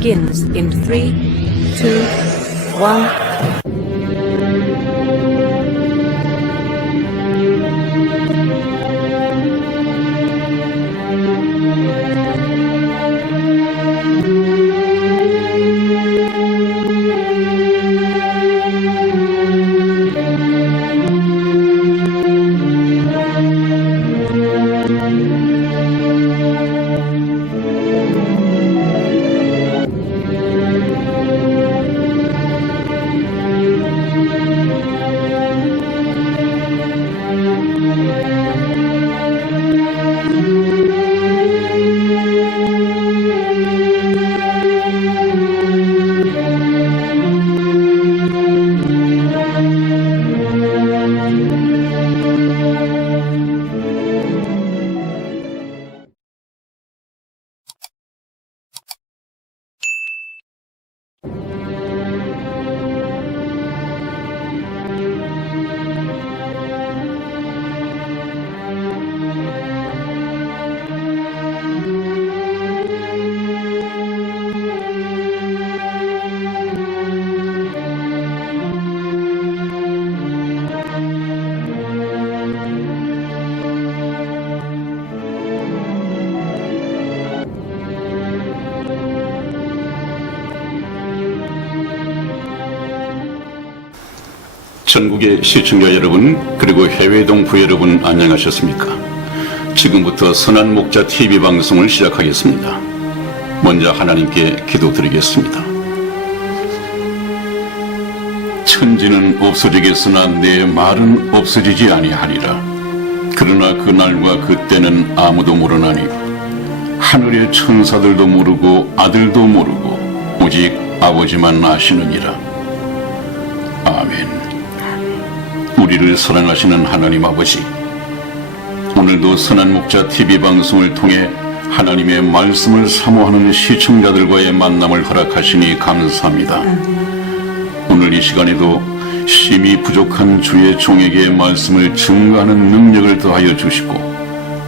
begins in 3, 2, 1. 전국의 시청자 여러분, 그리고 해외 동포 여러분, 안녕하셨습니까? 지금부터 선한 목자 TV 방송을 시작하겠습니다. 먼저 하나님께 기도드리겠습니다. 천지는 없어지겠으나 내 말은 없어지지 아니하리라. 그러나 그날과 그때는 아무도 모르나니 하늘의 천사들도 모르고 아들도 모르고 오직 아버지만 아시느니라. 아멘. 우리를 사랑하시는 하나님 아버지, 오늘도 선한 목자 TV 방송을 통해 하나님의 말씀을 사모하는 시청자들과의 만남을 허락하시니 감사합니다. 오늘 이 시간에도 심히 부족한 주의 종에게 말씀을 증거하는 능력을 더하여 주시고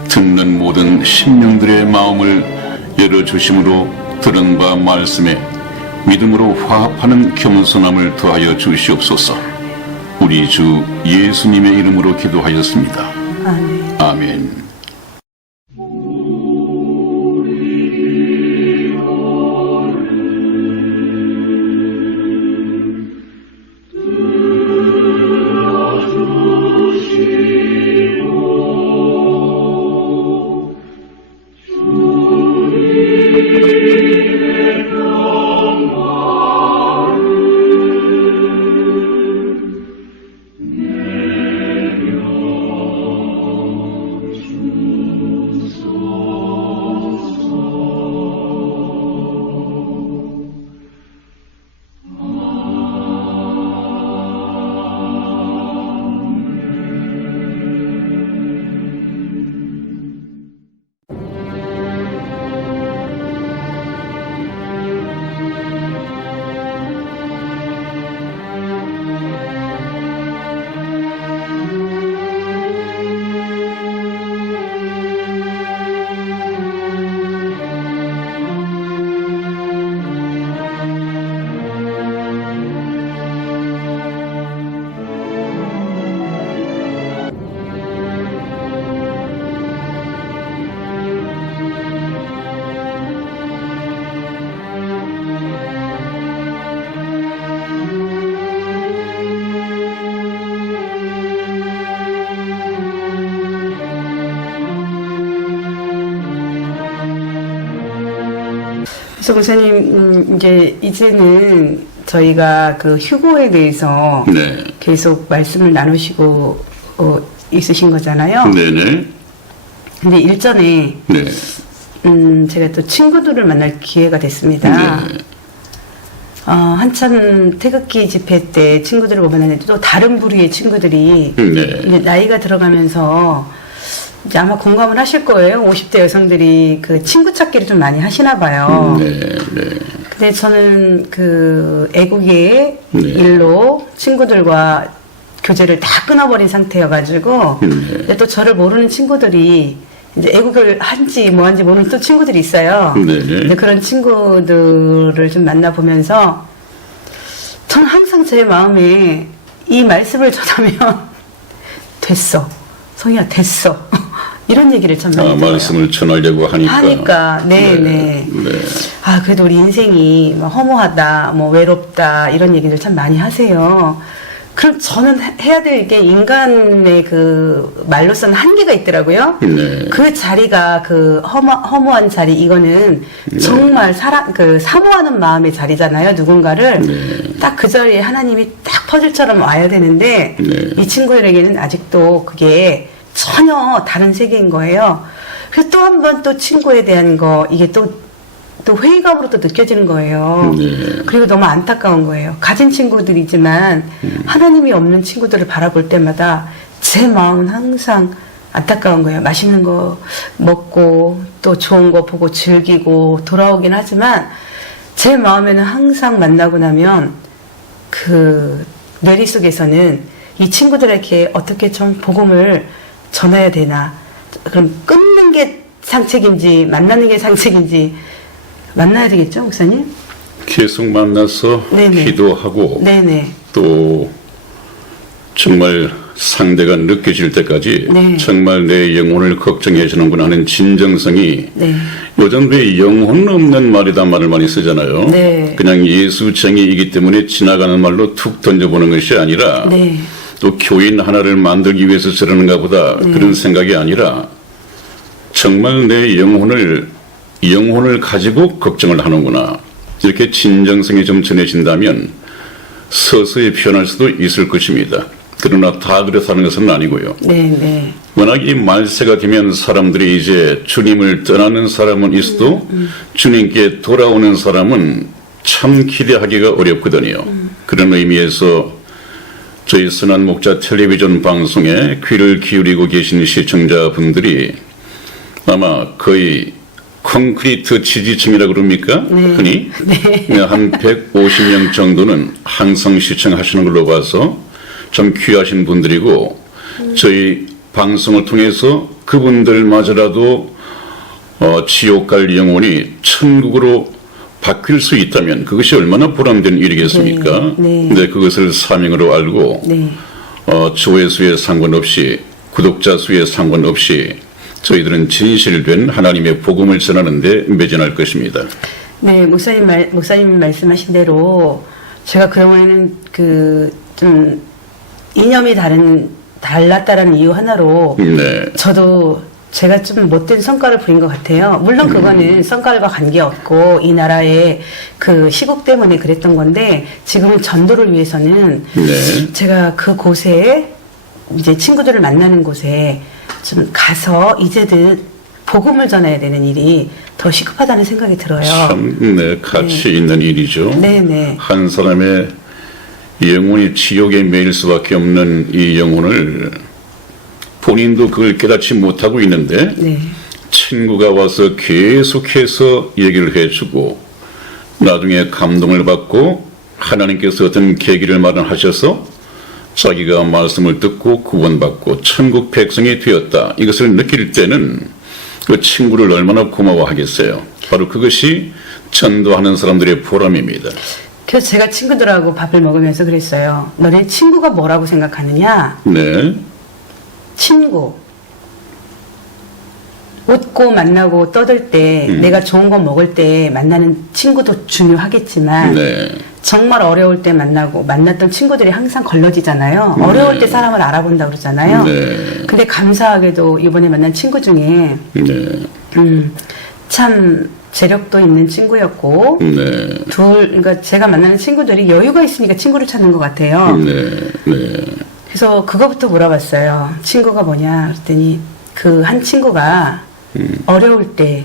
듣는 모든 심령들의 마음을 열어주심으로 들은 바 말씀에 믿음으로 화합하는 겸손함을 더하여 주시옵소서. 우리 주 예수님의 이름으로 기도하였습니다. 아멘. 아멘. 그래서 목사님, 이제는 저희가 그 휴고에 대해서 네. 계속 말씀을 나누시고 있으신 거잖아요. 네네. 근데 일전에 네. 제가 또 친구들을 만날 기회가 됐습니다. 네. 한참 태극기 집회 때 친구들을 만났는데 또 다른 부류의 친구들이 네. 이제 나이가 들어가면서 이제 아마 공감을 하실 거예요. 50대 여성들이 그 친구 찾기를 좀 많이 하시나 봐요. 네. 네. 근데 저는 그 애국의 네. 일로 친구들과 교제를 다 끊어버린 상태여가지고 네. 근데 또 저를 모르는 친구들이 이제 애국을 한지 뭐한지 모르는 또 친구들이 있어요. 네. 근데 그런 친구들을 좀 만나보면서 전 항상 제 마음에 이 말씀을 전하면 됐어. 성희야 됐어. 이런 얘기를 참 많이 들어요. 말씀을 전하려고 하니까. 네. 아, 그래도 우리 인생이 뭐 허무하다, 뭐 외롭다, 이런 얘기들 참 많이 하세요. 그럼 저는 해야 될 게 인간의 그 말로서는 한계가 있더라고요. 네. 그 자리가 그 허무한 자리, 이거는 정말 사모하는 마음의 자리잖아요, 누군가를. 딱 그 자리에 하나님이 딱 퍼즐처럼 와야 되는데, 이 친구들에게는 아직도 그게 전혀 다른 세계인 거예요. 그래서 또 한 번 또 친구에 대한 거, 이게 또 회의감으로 또 느껴지는 거예요. 그리고 너무 안타까운 거예요. 가진 친구들이지만 하나님이 없는 친구들을 바라볼 때마다 제 마음은 항상 안타까운 거예요. 맛있는 거 먹고 또 좋은 거 보고 즐기고 돌아오긴 하지만 제 마음에는 항상 만나고 나면 그 뇌리 속에서는 이 친구들에게 어떻게 좀 복음을 전해야 되나. 그럼 끊는 게 상책인지 만나는 게 상책인지 만나야 되겠죠, 목사님? 계속 만나서 네네. 기도하고 네네. 또 정말 상대가 느껴질 때까지 네. 정말 내 영혼을 걱정해 주는구나 하는 진정성이 네. 요즘 왜 영혼 없는 말이다 말을 많이 쓰잖아요. 네. 그냥 예수쟁이이기 때문에 지나가는 말로 툭 던져보는 것이 아니라 네. 또 교인 하나를 만들기 위해서 저러는가 보다 그런 생각이 아니라 정말 내 영혼을 가지고 걱정을 하는구나. 이렇게 진정성이 좀 전해진다면 서서히 변할 수도 있을 것입니다. 그러나 다 그렇다는 것은 아니고요. 네. 워낙 이 말세가 되면 사람들이 이제 주님을 떠나는 사람은 있어도 주님께 돌아오는 사람은 참 기대하기가 어렵거든요. 그런 의미에서 저희 선한 목자 텔레비전 방송에 귀를 기울이고 계신 시청자분들이 아마 거의 콘크리트 지지층이라고 그럽니까? 흔히 한 150명 정도는 항상 시청하시는 걸로 봐서 참 귀하신 분들이고 저희 방송을 통해서 그분들마저라도 지옥 갈 영혼이 천국으로 바뀔 수 있다면 그것이 얼마나 보람된 일이겠습니까? 근데 그것을 사명으로 알고 조회수에 상관없이 구독자 수에 상관없이 저희들은 진실된 하나님의 복음을 전하는 데 매진할 것입니다. 네, 목사님 말씀하신 대로 제가 그동안에는 좀 이념이 달랐다라는 이유 하나로 저도 제가 좀 못된 성과를 부린 것 같아요. 물론 그거는 성과과 관계없고 이 나라의 그 시국 때문에 그랬던 건데 지금은 전도를 위해서는 제가 그곳에 이제 친구들을 만나는 곳에 좀 가서 이제는 복음을 전해야 되는 일이 더 시급하다는 생각이 들어요. 참, 가치 있는 일이죠. 한 사람의 영혼이 지옥에 매일 수밖에 없는 이 영혼을 본인도 그걸 깨닫지 못하고 있는데 친구가 와서 계속해서 얘기를 해주고 나중에 감동을 받고 하나님께서 어떤 계기를 마련하셔서 자기가 말씀을 듣고 구원받고 천국 백성이 되었다. 이것을 느낄 때는 그 친구를 얼마나 고마워하겠어요. 바로 그것이 전도하는 사람들의 보람입니다. 그래서 제가 친구들하고 밥을 먹으면서 그랬어요. 너네 친구가 뭐라고 생각하느냐? 친구. 웃고 만나고 떠들 때 내가 좋은 거 먹을 때 만나는 친구도 중요하겠지만 정말 어려울 때 만났던 친구들이 항상 걸러지잖아요. 어려울 때 사람을 알아본다고 그러잖아요. 근데 감사하게도 이번에 만난 친구 중에 참 재력도 있는 친구였고 그러니까 제가 만나는 친구들이 여유가 있으니까 친구를 찾는 것 같아요. 그래서 그거부터 물어봤어요. 친구가 뭐냐 그랬더니 그 한 친구가 어려울 때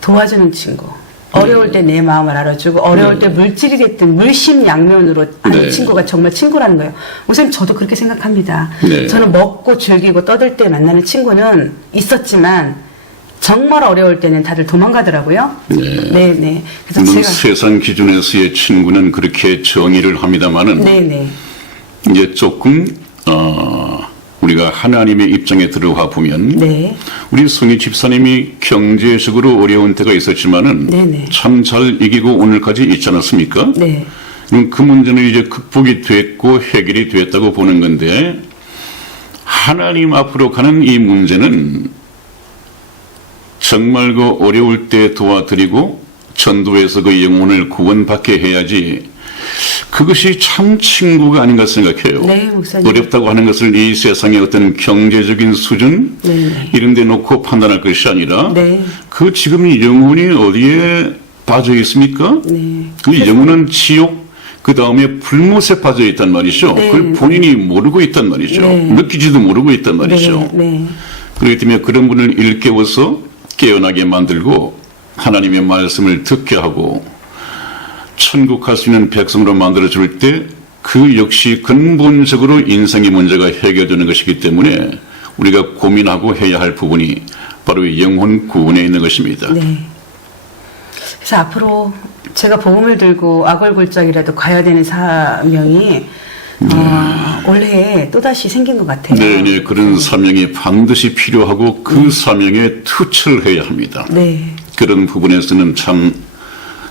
도와주는 친구, 어려울 때 내 마음을 알아주고 어려울 때 물질이 됐든 물심양면으로 하는 친구가 정말 친구라는 거예요. 우선 저도 그렇게 생각합니다. 저는 먹고 즐기고 떠들 때 만나는 친구는 있었지만 정말 어려울 때는 다들 도망가더라고요. 그래서 물론 세상 기준에서의 친구는 그렇게 정의를 합니다만은 이제 조금 우리가 하나님의 입장에 들어가 보면 네. 우리 성희 집사님이 경제적으로 어려운 때가 있었지만은 네네. 참 잘 이기고 오늘까지 있지 않았습니까? 네. 그 문제는 이제 극복이 됐고 해결이 됐다고 보는 건데 하나님 앞으로 가는 이 문제는 정말 그 어려울 때 도와드리고 전도해서 그 영혼을 구원받게 해야지 그것이 참 친구가 아닌가 생각해요. 네, 목사님. 어렵다고 하는 것을 이 세상의 어떤 경제적인 수준 네. 이런 데 놓고 판단할 것이 아니라 네. 그 지금 영혼이 어디에 빠져 있습니까? 네. 그 영혼은 지옥 그 다음에 불못에 빠져 있단 말이죠. 네, 그걸 본인이 모르고 있단 말이죠. 네. 느끼지도 모르고 있단 말이죠. 네. 네. 그렇기 때문에 그런 분을 일깨워서 깨어나게 만들고 하나님의 말씀을 듣게 하고 천국 갈 수 있는 백성으로 만들어줄 때 그 역시 근본적으로 인생의 문제가 해결되는 것이기 때문에 우리가 고민하고 해야 할 부분이 바로 이 영혼 구원에 있는 것입니다. 네. 그래서 앞으로 제가 복음을 들고 악월골짜기라도 가야 되는 사명이 올해 또다시 생긴 것 같아요. 네, 그런 사명이 반드시 필요하고 그 사명에 투철해야 합니다. 네. 그런 부분에서는 참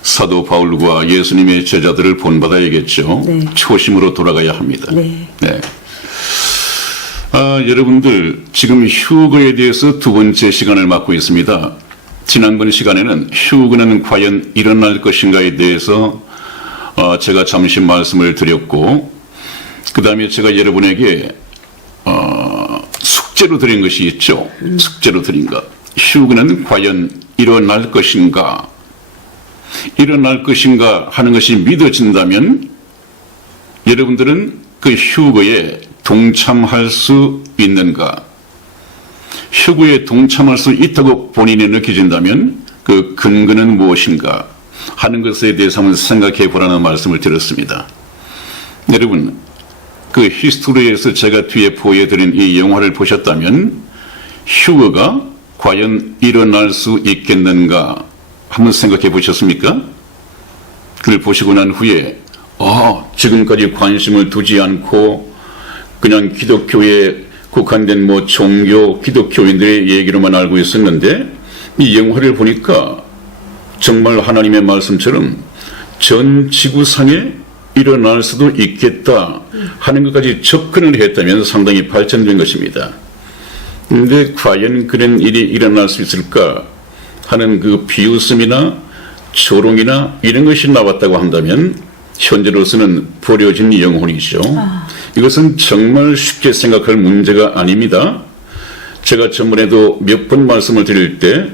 사도 바울과 예수님의 제자들을 본받아야겠죠. 네. 초심으로 돌아가야 합니다. 네. 네. 여러분들 지금 휴거에 대해서 두 번째 시간을 맡고 있습니다. 지난번 시간에는 휴거는 과연 일어날 것인가에 대해서 제가 잠시 말씀을 드렸고 그 다음에 제가 여러분에게 숙제로 드린 것이 있죠. 숙제로 드린 것. 휴거는 과연 일어날 것인가? 일어날 것인가 하는 것이 믿어진다면 여러분들은 그 휴거에 동참할 수 있는가? 휴거에 동참할 수 있다고 본인이 느껴진다면 그 근거는 무엇인가 하는 것에 대해서 한번 생각해 보라는 말씀을 드렸습니다. 여러분, 그 히스토리에서 제가 뒤에 보여드린 이 영화를 보셨다면 휴거가 과연 일어날 수 있겠는가 한번 생각해 보셨습니까? 그걸 보시고 난 후에 지금까지 관심을 두지 않고 그냥 기독교에 국한된 종교 기독교인들의 얘기로만 알고 있었는데 이 영화를 보니까 정말 하나님의 말씀처럼 전 지구상에 일어날 수도 있겠다 하는 것까지 접근을 했다면 상당히 발전된 것입니다. 그런데 과연 그런 일이 일어날 수 있을까 하는 그 비웃음이나 조롱이나 이런 것이 나왔다고 한다면 현재로서는 버려진 영혼이죠. 이것은 정말 쉽게 생각할 문제가 아닙니다. 제가 전번에도 몇 번 말씀을 드릴 때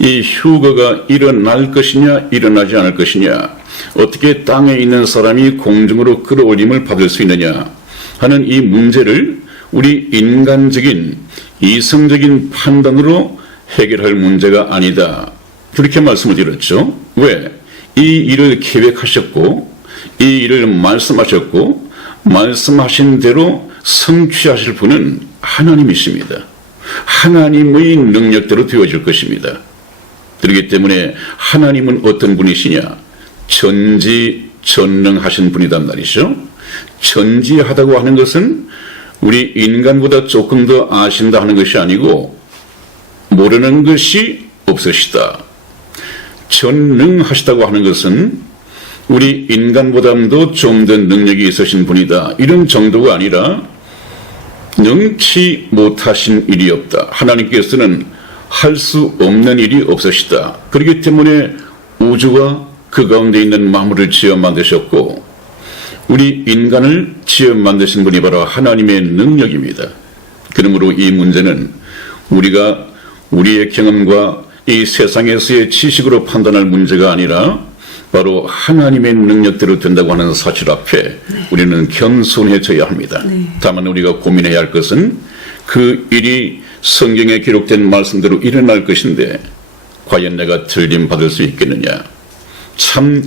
이 휴거가 일어날 것이냐 일어나지 않을 것이냐 어떻게 땅에 있는 사람이 공중으로 끌어올림을 받을 수 있느냐 하는 이 문제를 우리 인간적인 이성적인 판단으로 해결할 문제가 아니다. 그렇게 말씀을 드렸죠. 왜? 이 일을 계획하셨고 이 일을 말씀하셨고 말씀하신 대로 성취하실 분은 하나님이십니다. 하나님의 능력대로 되어질 것입니다. 그렇기 때문에 하나님은 어떤 분이시냐? 전지전능하신 분이란 말이죠. 전지하다고 하는 것은 우리 인간보다 조금 더 아신다 하는 것이 아니고 모르는 것이 없으시다. 전능하시다고 하는 것은 우리 인간보다도 좀 더 능력이 있으신 분이다. 이런 정도가 아니라 능치 못하신 일이 없다. 하나님께서는 할 수 없는 일이 없으시다. 그렇기 때문에 우주와 그 가운데 있는 만물을 지어 만드셨고 우리 인간을 지어 만드신 분이 바로 하나님의 능력입니다. 그러므로 이 문제는 우리가 우리의 경험과 이 세상에서의 지식으로 판단할 문제가 아니라 바로 하나님의 능력대로 된다고 하는 사실 앞에 우리는 겸손해져야 합니다. 다만 우리가 고민해야 할 것은 그 일이 성경에 기록된 말씀대로 일어날 것인데 과연 내가 들림받을 수 있겠느냐. 참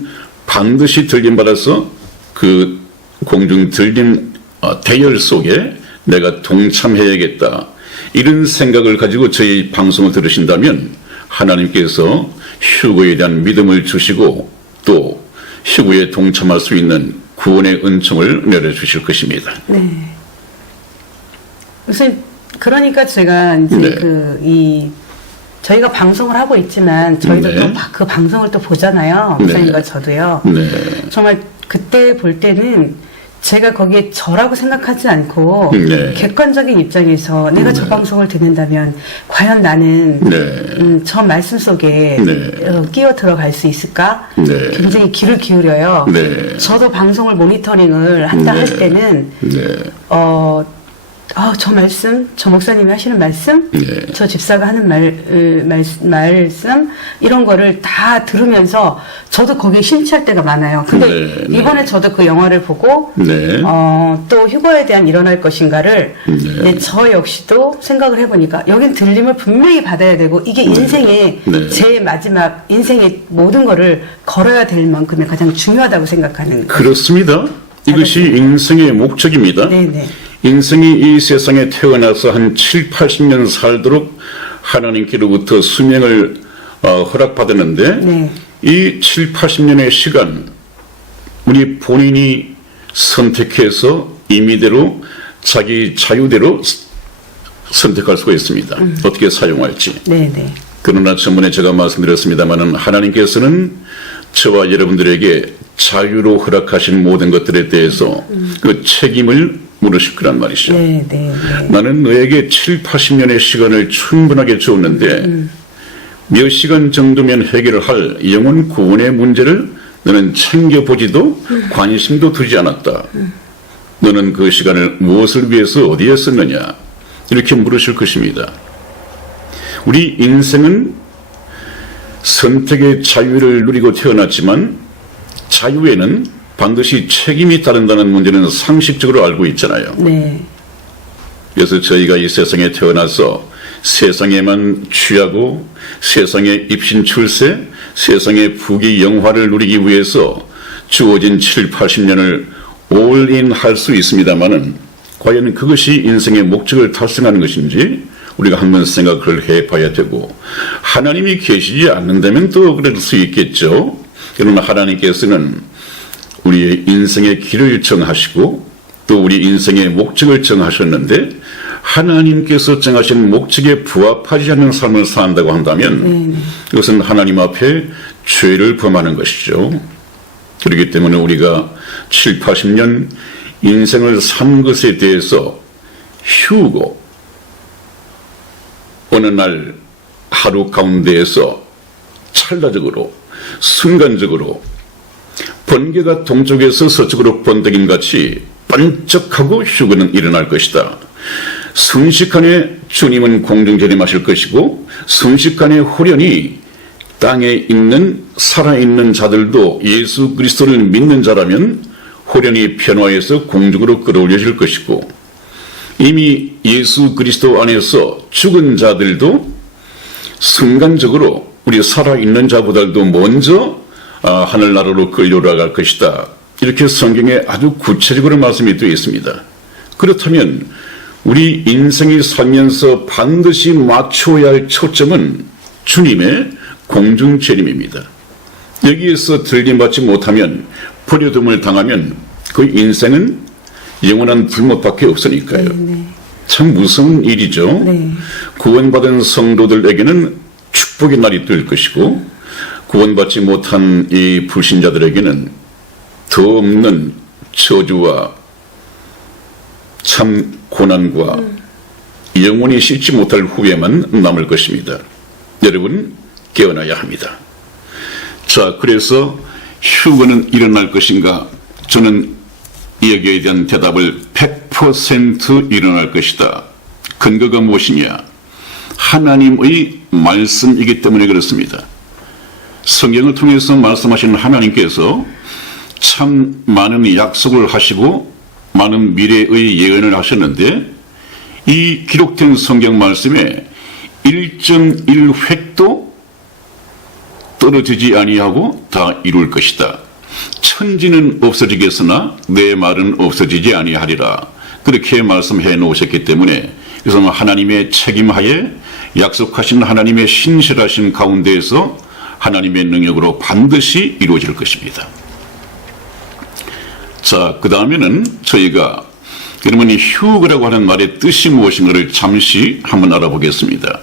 반드시 들림받아서 그 공중 들림 대열 속에 내가 동참해야겠다. 이런 생각을 가지고 저희 방송을 들으신다면 하나님께서 휴거에 대한 믿음을 주시고 또 휴거에 동참할 수 있는 구원의 은총을 내려주실 것입니다. 네. 우선 그러니까 제가 이제 네. 저희가 방송을 하고 있지만 저희도 네. 또 그 방송을 또 보잖아요. 네. 목사님과 저도요. 네. 정말 그때 볼 때는 제가 거기에 저라고 생각하지 않고 네. 객관적인 입장에서 내가 저 방송을 듣는다면 과연 나는 네. 저 말씀 속에 네. 끼어 들어갈 수 있을까? 네. 굉장히 귀를 기울여요. 네. 저도 방송을 모니터링을 한다 네. 할 때는 네. 저 말씀, 저 목사님이 하시는 말씀, 네. 저 집사가 하는 말씀, 이런 거를 다 들으면서 저도 거기에 심취할 때가 많아요. 근데 네, 네. 이번에 저도 그 영화를 보고, 네. 또 휴거에 대한 일어날 것인가를, 네. 저 역시도 생각을 해보니까, 여긴 들림을 분명히 받아야 되고, 이게 인생의, 네. 제 마지막, 인생의 모든 거를 걸어야 될 만큼의 가장 중요하다고 생각하는. 그렇습니다. 이것이 인생의 목적입니다. 네네. 인생이 이 세상에 태어나서 한 7, 80년 살도록 하나님께로부터 수명을 허락받았는데 네. 이 7, 80년의 시간 우리 본인이 선택해서 임의대로 자기 자유대로 선택할 수가 있습니다. 어떻게 사용할지. 네네. 그러나 전번에 제가 말씀드렸습니다마는 하나님께서는 저와 여러분들에게 자유로 허락하신 모든 것들에 대해서 그 책임을 물으실 거란 말이죠. 네, 네, 네. 나는 너에게 7, 80년의 시간을 충분하게 줬는데 몇 시간 정도면 해결을 할 영혼 구원의 문제를 너는 챙겨보지도 관심도 두지 않았다. 너는 그 시간을 무엇을 위해서 어디에 썼느냐? 이렇게 물으실 것입니다. 우리 인생은 선택의 자유를 누리고 태어났지만 자유에는 반드시 책임이 따른다는 문제는 상식적으로 알고 있잖아요. 네. 그래서 저희가 이 세상에 태어나서 세상에만 취하고 세상의 입신 출세, 세상의 부귀 영화를 누리기 위해서 주어진 7, 80년을 올인 할 수 있습니다마는 과연 그것이 인생의 목적을 달성하는 것인지 우리가 한번 생각을 해봐야 되고 하나님이 계시지 않는다면 또 그럴 수 있겠죠. 그러나 하나님께서는 우리의 인생의 길을 정하시고 또 우리 인생의 목적을 정하셨는데 하나님께서 정하신 목적에 부합하지 않는 삶을 산다고 한다면 그것은 하나님 앞에 죄를 범하는 것이죠. 그렇기 때문에 우리가 7, 80년 인생을 산 것에 대해서 휴고 어느 날 하루 가운데에서 찰나적으로 순간적으로 번개가 동쪽에서 서쪽으로 번득인 같이 반짝하고 휴거는 일어날 것이다. 순식간에 주님은 공중 재림하실 것이고 순식간에 호련히 땅에 있는 살아있는 자들도 예수 그리스도를 믿는 자라면 호련히 변화해서 공중으로 끌어올려질 것이고 이미 예수 그리스도 안에서 죽은 자들도 순간적으로 우리 살아있는 자보다도 먼저 하늘나라로 끌려올라갈 것이다. 이렇게 성경에 아주 구체적으로 말씀이 되어 있습니다. 그렇다면 우리 인생이 살면서 반드시 맞춰야 할 초점은 주님의 공중 재림입니다. 여기에서 들림받지 못하면 버려둠을 당하면 그 인생은 영원한 불못밖에 없으니까요. 네. 참 무서운 일이죠. 네. 구원받은 성도들에게는 축복의 날이 될 것이고 구원받지 못한 이 불신자들에게는 더 없는 저주와 참 고난과 영원히 씻지 못할 후회만 남을 것입니다. 여러분 깨어나야 합니다. 자, 그래서 휴거는 일어날 것인가? 저는 여기에 대한 대답을 100% 일어날 것이다. 근거가 무엇이냐? 하나님의 말씀이기 때문에 그렇습니다. 성경을 통해서 말씀하시는 하나님께서 참 많은 약속을 하시고 많은 미래의 예언을 하셨는데 이 기록된 성경 말씀에 1.1획도 떨어지지 아니하고 다 이룰 것이다. 천지는 없어지겠으나 내 말은 없어지지 아니하리라. 그렇게 말씀해 놓으셨기 때문에 그래서 하나님의 책임하에 약속하신 하나님의 신실하신 가운데에서 하나님의 능력으로 반드시 이루어질 것입니다. 자, 그 다음에는 저희가 그러면 이 휴거라고 하는 말의 뜻이 무엇인가를 잠시 한번 알아보겠습니다.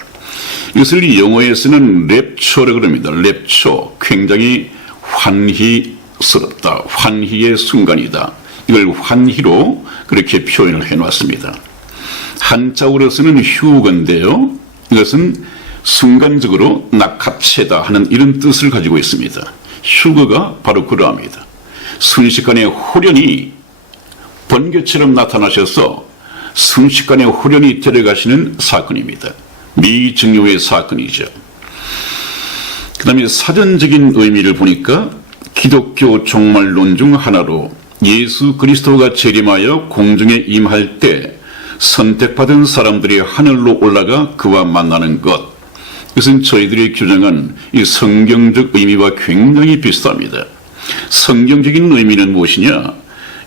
이것을 영어에서는 랩처라고 합니다. 랩처, 굉장히 환희스럽다. 환희의 순간이다. 이걸 환희로 그렇게 표현을 해놨습니다. 한자어로서는 휴건데요. 이것은 순간적으로 낙합체다 하는 이런 뜻을 가지고 있습니다. 휴거가 바로 그러합니다. 순식간에 호련히 번개처럼 나타나셔서 순식간에 호련히 데려가시는 사건입니다. 미증요의 사건이죠. 그 다음에 사전적인 의미를 보니까 기독교 종말론 중 하나로 예수 그리스도가 재림하여 공중에 임할 때 선택받은 사람들이 하늘로 올라가 그와 만나는 것. 이것은 저희들이 규정한 이 성경적 의미와 굉장히 비슷합니다. 성경적인 의미는 무엇이냐?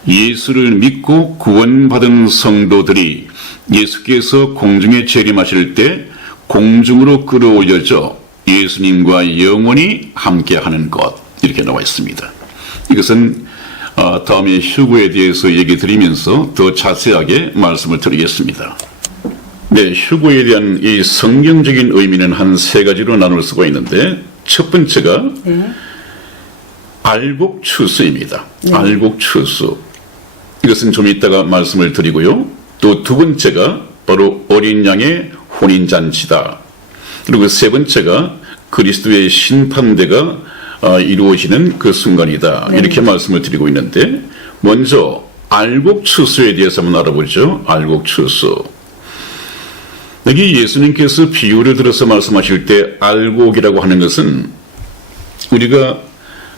예수를 믿고 구원받은 성도들이 예수께서 공중에 재림하실 때 공중으로 끌어올려져 예수님과 영원히 함께하는 것. 이렇게 나와 있습니다. 이것은 다음에 휴거에 대해서 얘기 드리면서 더 자세하게 말씀을 드리겠습니다. 네, 휴거에 대한 이 성경적인 의미는 한 세 가지로 나눌 수가 있는데 첫 번째가 알곡추수입니다. 네. 알곡추수. 이것은 좀 이따가 말씀을 드리고요. 또 두 번째가 바로 어린 양의 혼인잔치다. 그리고 세 번째가 그리스도의 심판대가 이루어지는 그 순간이다. 네. 이렇게 말씀을 드리고 있는데 먼저 알곡추수에 대해서 한번 알아보죠. 알곡추수. 여기 예수님께서 비유를 들어서 말씀하실 때 알곡이라고 하는 것은 우리가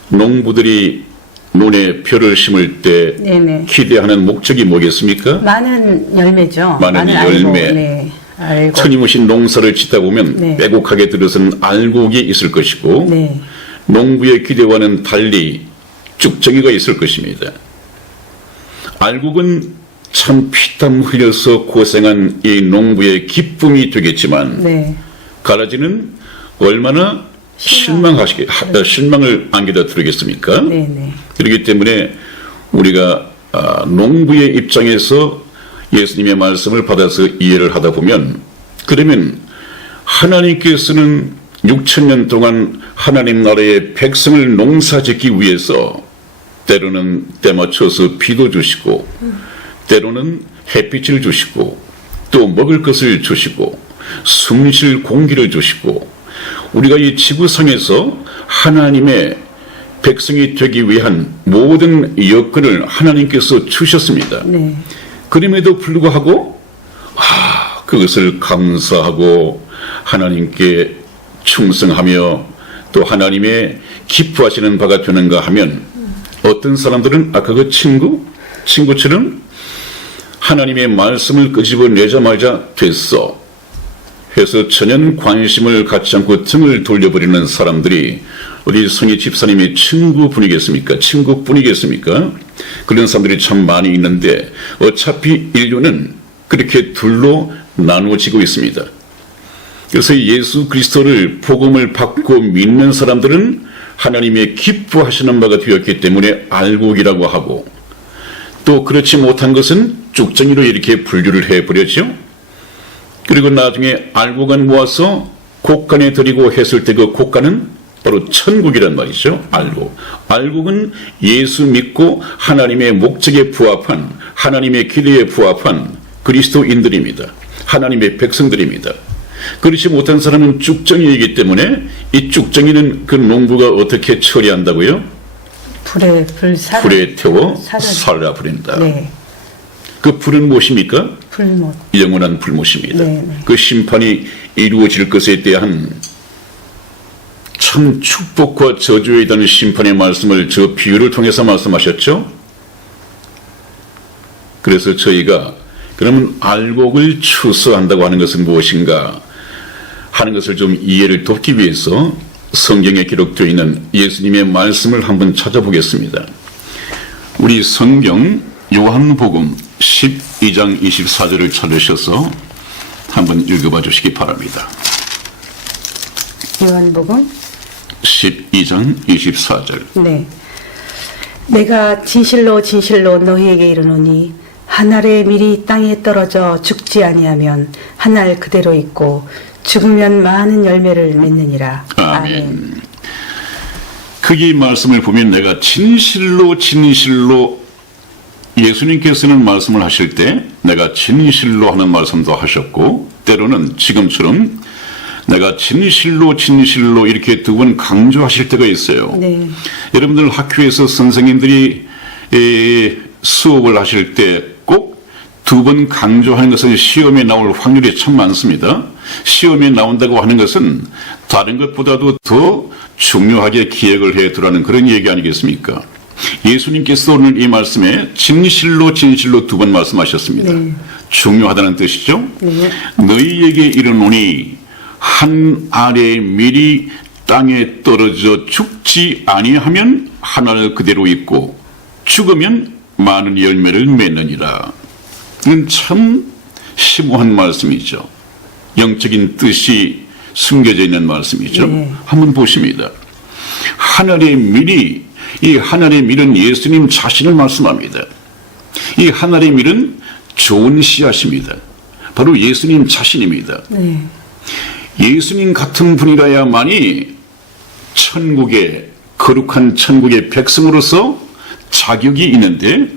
농부들이 논에 벼를 심을 때 네네. 기대하는 목적이 뭐겠습니까? 많은 열매죠. 많은 열매. 네. 알곡. 끊임없이 농사를 짓다 보면 네. 빼곡하게 들어선 알곡이 있을 것이고 네. 농부의 기대와는 달리 쭉정이가 있을 것입니다. 알곡은 참 피땀 흘려서 고생한 이 농부의 기쁨이 되겠지만 네. 가라지는 얼마나 실망을 안겨다 드리겠습니까? 네네. 그렇기 때문에 우리가 농부의 입장에서 예수님의 말씀을 받아서 이해를 하다 보면 그러면 하나님께서는 6,000년 동안 하나님 나라의 백성을 농사짓기 위해서 때로는 때 맞춰서 비도 주시고 때로는 햇빛을 주시고 또 먹을 것을 주시고 숨쉴 공기를 주시고 우리가 이 지구상에서 하나님의 백성이 되기 위한 모든 여건을 하나님께서 주셨습니다. 네. 그럼에도 불구하고 그것을 감사하고 하나님께 충성하며 또 하나님의 기뻐하시는 바가 되는가 하면 어떤 사람들은 아까 그 친구처럼 하나님의 말씀을 끄집어내자마자 됐어 해서 전혀 관심을 갖지 않고 등을 돌려버리는 사람들이 우리 성희 집사님의 친구뿐이겠습니까? 그런 사람들이 참 많이 있는데 어차피 인류는 그렇게 둘로 나누어지고 있습니다. 그래서 예수 그리스도를 복음을 받고 믿는 사람들은 하나님의 기뻐하시는 바가 되었기 때문에 알곡이라고 하고 또 그렇지 못한 것은 쭉정이로 이렇게 분류를 해버렸죠. 그리고 나중에 알곡은 모아서 곡간에 들이고 했을 때 그 곡간은 바로 천국이란 말이죠. 알곡은 예수 믿고 하나님의 목적에 부합한 하나님의 기대에 부합한 그리스도인들입니다. 하나님의 백성들입니다. 그렇지 못한 사람은 쭉정이이기 때문에 이 쭉정이는 그 농부가 어떻게 처리한다고요? 불에 태워 살라 버린다. 네. 그 불은 무엇입니까? 불못. 영원한 불못입니다. 네. 그 심판이 이루어질 것에 대한 참 축복과 저주에 대한 심판의 말씀을 저 비유를 통해서 말씀하셨죠. 그래서 저희가 그러면 알곡을 추수한다고 하는 것은 무엇인가 하는 것을 좀 이해를 돕기 위해서 성경에 기록되어 있는 예수님의 말씀을 한번 찾아보겠습니다. 우리 성경 요한복음 12장 24절을 찾으셔서 한번 읽어봐 주시기 바랍니다. 요한복음 12장 24절. 네. 내가 진실로 진실로 너희에게 이르노니 한 알의 밀이 땅에 떨어져 죽지 아니하면 한 알 그대로 있고 죽으면 많은 열매를 맺느니라. 아멘. 거기 말씀을 보면 내가 진실로 예수님께서는 말씀을 하실 때 내가 진실로 하는 말씀도 하셨고 때로는 지금처럼 내가 진실로 이렇게 두 번 강조하실 때가 있어요. 네. 여러분들 학교에서 선생님들이 수업을 하실 때 꼭 두 번 강조하는 것은 시험에 나올 확률이 참 많습니다. 시험에 나온다고 하는 것은 다른 것보다도 더 중요하게 기억을 해 두라는 그런 얘기 아니겠습니까? 예수님께서 오늘 이 말씀에 진실로 두 번 말씀하셨습니다. 네. 중요하다는 뜻이죠. 네. 너희에게 이르노니 한 알의 밀이 땅에 떨어져 죽지 아니하면 한 알 그대로 있고 죽으면 많은 열매를 맺느니라. 이건 참 심오한 말씀이죠. 영적인 뜻이 숨겨져 있는 말씀이죠. 네. 한번 보십니다. 하늘의 밀이, 이 하늘의 밀은 예수님 자신을 말씀합니다. 이 하늘의 밀은 좋은 씨앗입니다. 바로 예수님 자신입니다. 네. 예수님 같은 분이라야만이 천국의, 거룩한 천국의 백성으로서 자격이 있는데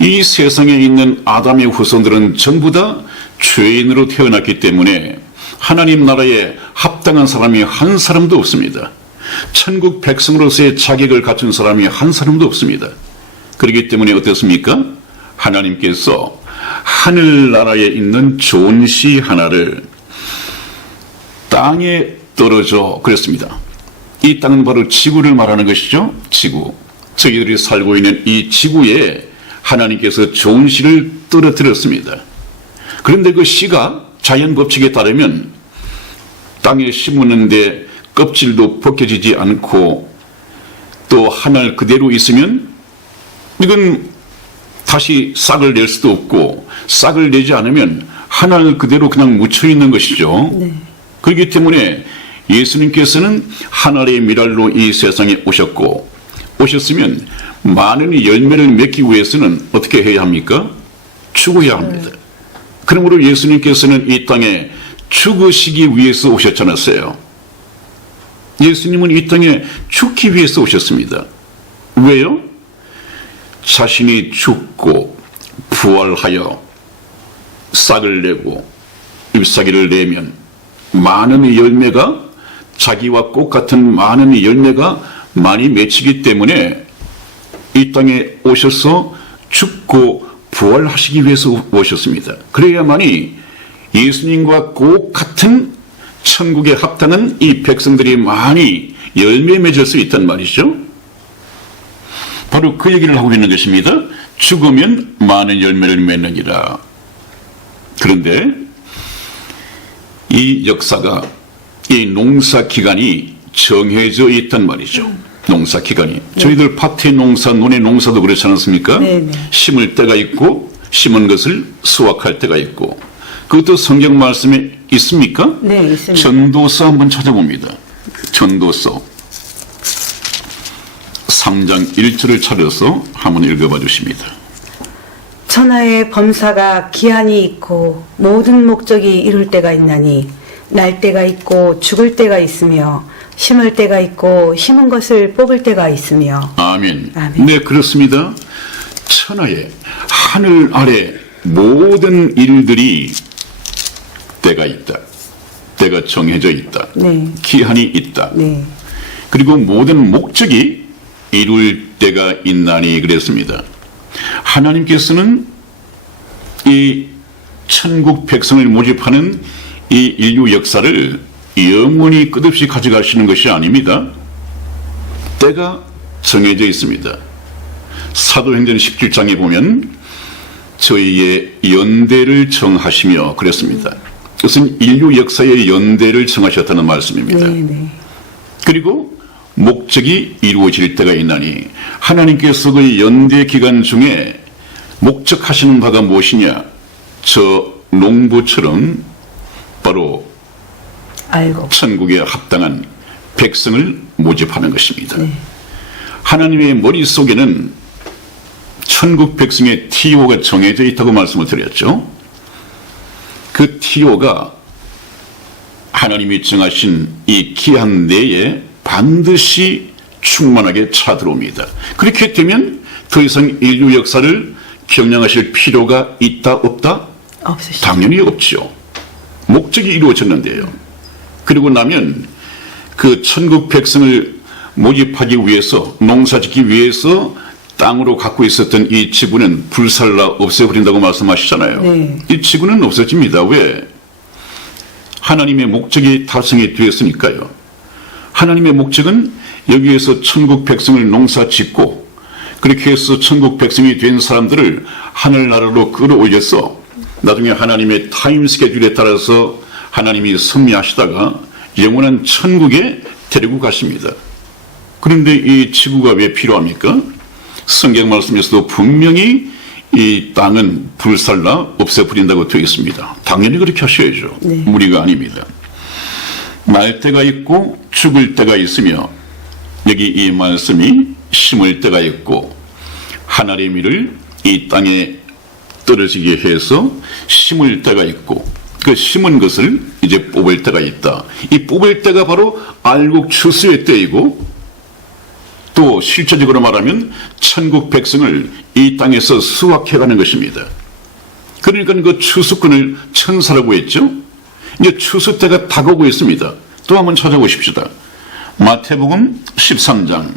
이 세상에 있는 아담의 후손들은 전부 다 죄인으로 태어났기 때문에 하나님 나라에 합당한 사람이 한 사람도 없습니다. 천국 백성으로서의 자격을 갖춘 사람이 한 사람도 없습니다. 그렇기 때문에 어떻습니까? 하나님께서 하늘나라에 있는 좋은 씨 하나를 땅에 떨어져 그랬습니다. 이 땅은 바로 지구를 말하는 것이죠. 지구. 저희들이 살고 있는 이 지구에 하나님께서 좋은 씨를 떨어뜨렸습니다. 그런데 그 씨가 자연 법칙에 따르면 땅에 심었는데 껍질도 벗겨지지 않고 또 한 알 그대로 있으면 이건 다시 싹을 낼 수도 없고 싹을 내지 않으면 한 알 그대로 그냥 묻혀 있는 것이죠. 네. 그렇기 때문에 예수님께서는 한 알의 밀알로 이 세상에 오셨으면 많은 열매를 맺기 위해서는 어떻게 해야 합니까? 죽어야 합니다. 그러므로 예수님께서는 이 땅에 죽으시기 위해서 오셨지 않았어요. 예수님은 이 땅에 죽기 위해서 오셨습니다. 왜요? 자신이 죽고 부활하여 싹을 내고 잎사귀를 내면 많은 열매가 자기와 꽃 같은 많은 열매가 많이 맺히기 때문에 이 땅에 오셔서 죽고 부활하시기 위해서 오셨습니다. 그래야만이 예수님과 꼭 같은 천국에 합당한 이 백성들이 많이 열매 맺을 수 있단 말이죠. 바로 그 얘기를 하고 있는 것입니다. 죽으면 많은 열매를 맺느니라. 그런데 이 역사가 이 농사 기간이 정해져 있단 말이죠. 농사 기간이. 저희들 밭에 농사, 논의 농사도 그렇지 않습니까? 네네. 심을 때가 있고 심은 것을 수확할 때가 있고 그것도 성경 말씀에 있습니까? 네, 있습니다. 전도서 한번 찾아봅니다. 전도서 3장 1절을 찾아서 한번 읽어봐 주십니다. 천하의 범사가 기한이 있고 모든 목적이 이룰 때가 있나니 날 때가 있고 죽을 때가 있으며 심을 때가 있고 심은 것을 뽑을 때가 있으며. 아멘. 아멘. 네, 그렇습니다. 천하에 하늘 아래 모든 일들이 때가 있다. 때가 정해져 있다. 네. 기한이 있다. 네. 그리고 모든 목적이 이룰 때가 있나니 그랬습니다. 하나님께서는 이 천국 백성을 모집하는 이 인류 역사를 영원히 끝없이 가져가시는 것이 아닙니다. 때가 정해져 있습니다. 사도행전 17장에 보면 저희의 연대를 정하시며 그랬습니다. 그것은 인류 역사의 연대를 정하셨다는 말씀입니다. 네, 네. 그리고 목적이 이루어질 때가 있나니 하나님께서 그 연대 기간 중에 목적하시는 바가 무엇이냐? 저 농부처럼 바로 알고. 천국에 합당한 백성을 모집하는 것입니다. 네. 하나님의 머릿속에는 천국 백성의 TO가 정해져 있다고 말씀을 드렸죠. 그 TO가 하나님이 정하신 이 기한 내에 반드시 충만하게 차 들어옵니다. 그렇게 되면 더 이상 인류 역사를 경영하실 필요가 있다 없다? 없으시죠. 당연히 없죠. 목적이 이루어졌는데요. 그리고 나면 그 천국 백성을 모집하기 위해서, 농사짓기 위해서 땅으로 갖고 있었던 이 지구는 불살라 없애버린다고 말씀하시잖아요. 네. 이 지구는 없어집니다. 왜? 하나님의 목적이 달성이 되었으니까요. 하나님의 목적은 여기에서 천국 백성을 농사짓고 그렇게 해서 천국 백성이 된 사람들을 하늘나라로 끌어올려서 나중에 하나님의 타임 스케줄에 따라서 하나님이 섭리하시다가 영원한 천국에 데리고 가십니다. 그런데 이 지구가 왜 필요합니까? 성경 말씀에서도 분명히 이 땅은 불살라 없애버린다고 되어 있습니다. 당연히 그렇게 하셔야죠. 네. 무리가 아닙니다. 날 때가 있고 죽을 때가 있으며 여기 이 말씀이 심을 때가 있고 하늘의 밀을 이 땅에 떨어지게 해서 심을 때가 있고 그 심은 것을 이제 뽑을 때가 있다. 이 뽑을 때가 바로 알곡 추수의 때이고 또 실제적으로 말하면 천국 백성을 이 땅에서 수확해가는 것입니다. 그러니까 그 추수꾼을 천사라고 했죠. 이제 추수 때가 다가오고 있습니다. 또 한번 찾아보십시다. 마태복음 13장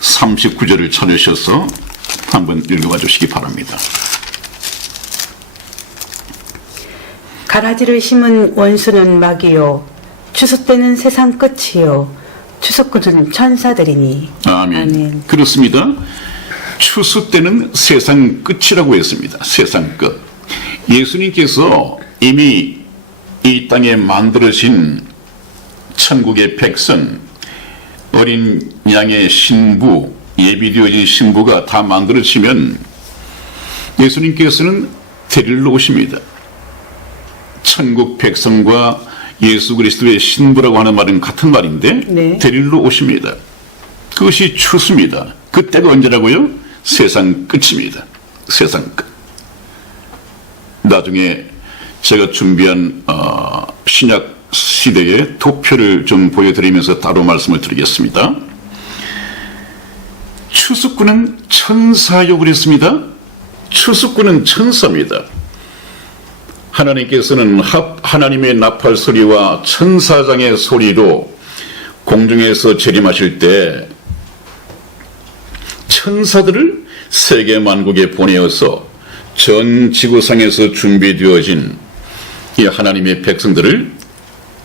39절을 찾으셔서 한번 읽어봐 주시기 바랍니다. 가라지를 심은 원수는 마귀요 추수 때는 세상 끝이요 추수꾼은 천사들이니. 아멘. 아멘. 그렇습니다. 추수 때는 세상 끝이라고 했습니다. 세상 끝. 예수님께서 이미 이 땅에 만들어진 천국의 백성, 어린 양의 신부, 예비되어진 신부가 다 만들어지면 예수님께서는 데리러 오십니다. 천국 백성과 예수 그리스도의 신부라고 하는 말은 같은 말인데 네. 데리러 오십니다. 그것이 추수입니다. 그때가 언제라고요? 세상 끝입니다. 세상 끝. 나중에 제가 준비한 신약 시대의 도표를 좀 보여드리면서 따로 말씀을 드리겠습니다. 추수꾼은 천사요 그랬습니다. 추수꾼은 천사입니다. 하나님께서는 하나님의 나팔 소리와 천사장의 소리로 공중에서 재림하실 때 천사들을 세계 만국에 보내어서 전 지구상에서 준비되어진 이 하나님의 백성들을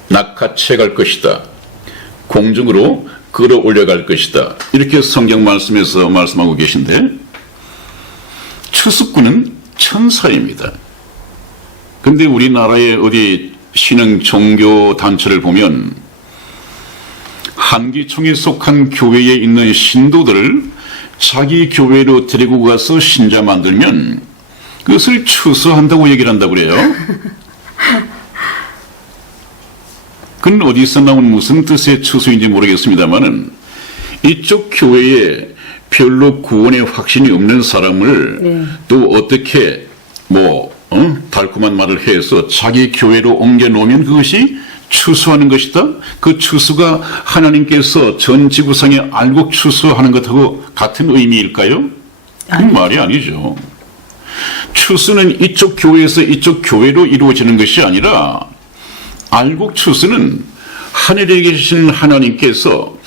낚아채 갈 것이다. 공중으로 끌어올려 갈 것이다. 이렇게 성경 말씀에서 말씀하고 계신데 추수꾼은 천사입니다. 근데 우리나라의 어디 신흥 종교 단체를 보면 한기총에 속한 교회에 있는 신도들을 자기 교회로 데리고 가서 신자 만들면 그것을 추수한다고 얘기를 한다고 그래요. 그건 어디서 나온 무슨 뜻의 추수인지 모르겠습니다만은 이쪽 교회에 별로 구원의 확신이 없는 사람을 또 어떻게 달콤한 말을 해서 자기 교회로 옮겨놓으면 그것이 추수하는 것이다? 그 추수가 하나님께서 전 지구상에 알곡 추수하는 것하고 같은 의미일까요? 그건 말이 아니죠. 추수는 이쪽 교회에서 이쪽 교회로 이루어지는 것이 아니라 알곡 추수는 하늘에 계신 하나님께서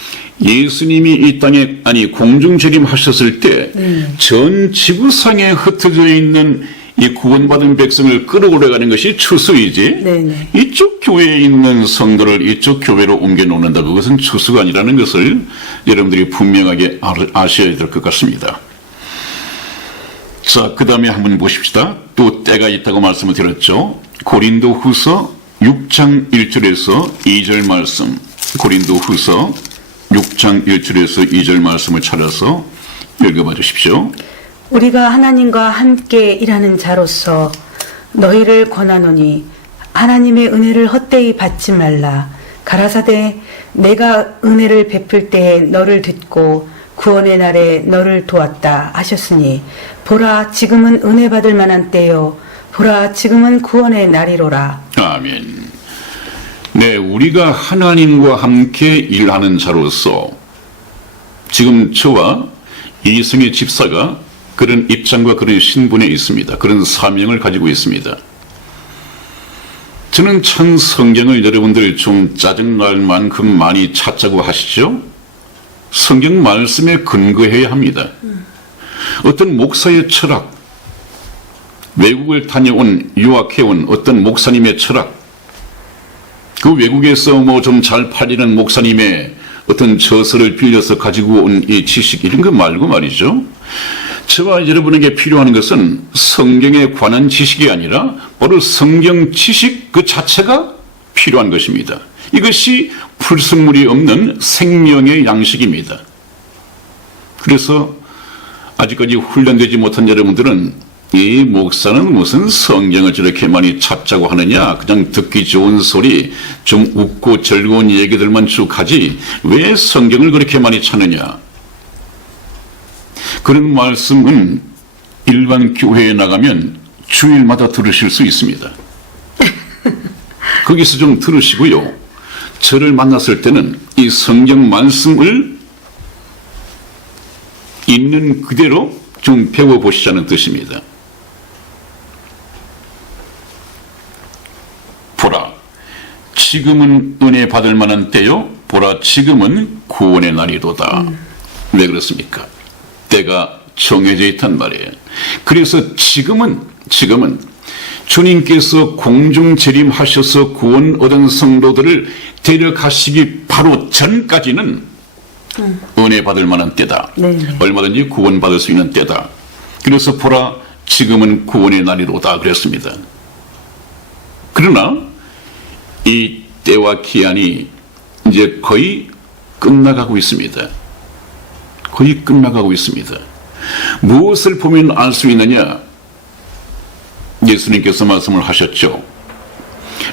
예수님이 이 땅에 공중 재림하셨을 때 전 지구상에 흩어져 있는 이 구원받은 백성을 끌어올려가는 것이 추수이지. 네네. 이쪽 교회에 있는 성도를 이쪽 교회로 옮겨놓는다. 그것은 추수가 아니라는 것을 여러분들이 분명하게 아셔야 될 것 같습니다. 자, 그 다음에 한번 보십시다. 또 때가 있다고 말씀을 드렸죠. 고린도 후서 6장 1절에서 2절 말씀. 고린도 후서 6장 1절에서 2절 말씀을 찾아서 읽어봐 주십시오. 우리가 하나님과 함께 일하는 자로서 너희를 권하노니 하나님의 은혜를 헛되이 받지 말라. 가라사대 내가 은혜를 베풀 때에 너를 듣고 구원의 날에 너를 도왔다 하셨으니 보라 지금은 은혜 받을 만한 때요 보라 지금은 구원의 날이로라. 아멘. 네, 우리가 하나님과 함께 일하는 자로서 지금 저와 이승의 집사가 그런 입장과 그런 신분에 있습니다. 그런 사명을 가지고 있습니다. 저는 참 성경을 여러분들 좀 짜증날 만큼 많이 찾자고 하시죠? 성경 말씀에 근거해야 합니다. 어떤 목사의 철학, 외국을 다녀온, 유학해온 어떤 목사님의 철학, 그 외국에서 뭐 좀 잘 팔리는 목사님의 어떤 저서를 빌려서 가지고 온 이 지식, 이런 거 말고 말이죠. 저와 여러분에게 필요한 것은 성경에 관한 지식이 아니라 바로 성경 지식 그 자체가 필요한 것입니다. 이것이 불순물이 없는 생명의 양식입니다. 그래서 아직까지 훈련되지 못한 여러분들은 이 목사는 무슨 성경을 저렇게 많이 찾자고 하느냐, 그냥 듣기 좋은 소리, 좀 웃고 즐거운 얘기들만 쭉 하지 왜 성경을 그렇게 많이 찾느냐. 그런 말씀은 일반 교회에 나가면 주일마다 들으실 수 있습니다. 거기서 좀 들으시고요. 저를 만났을 때는 이 성경 말씀을 있는 그대로 좀 배워보시자는 뜻입니다. 보라, 지금은 은혜 받을 만한 때요. 보라, 지금은 구원의 날이로다. 왜 그렇습니까? 때가 정해져 있단 말이에요. 그래서 지금은 주님께서 공중 재림하셔서 구원 얻은 성도들을 데려가시기 바로 전까지는 은혜 받을 만한 때다. 네네. 얼마든지 구원 받을 수 있는 때다. 그래서 보라, 지금은 구원의 날이로다 그랬습니다. 그러나 이 때와 기한이 이제 거의 끝나가고 있습니다. 거의 끝나가고 있습니다. 무엇을 보면 알 수 있느냐? 예수님께서 말씀을 하셨죠.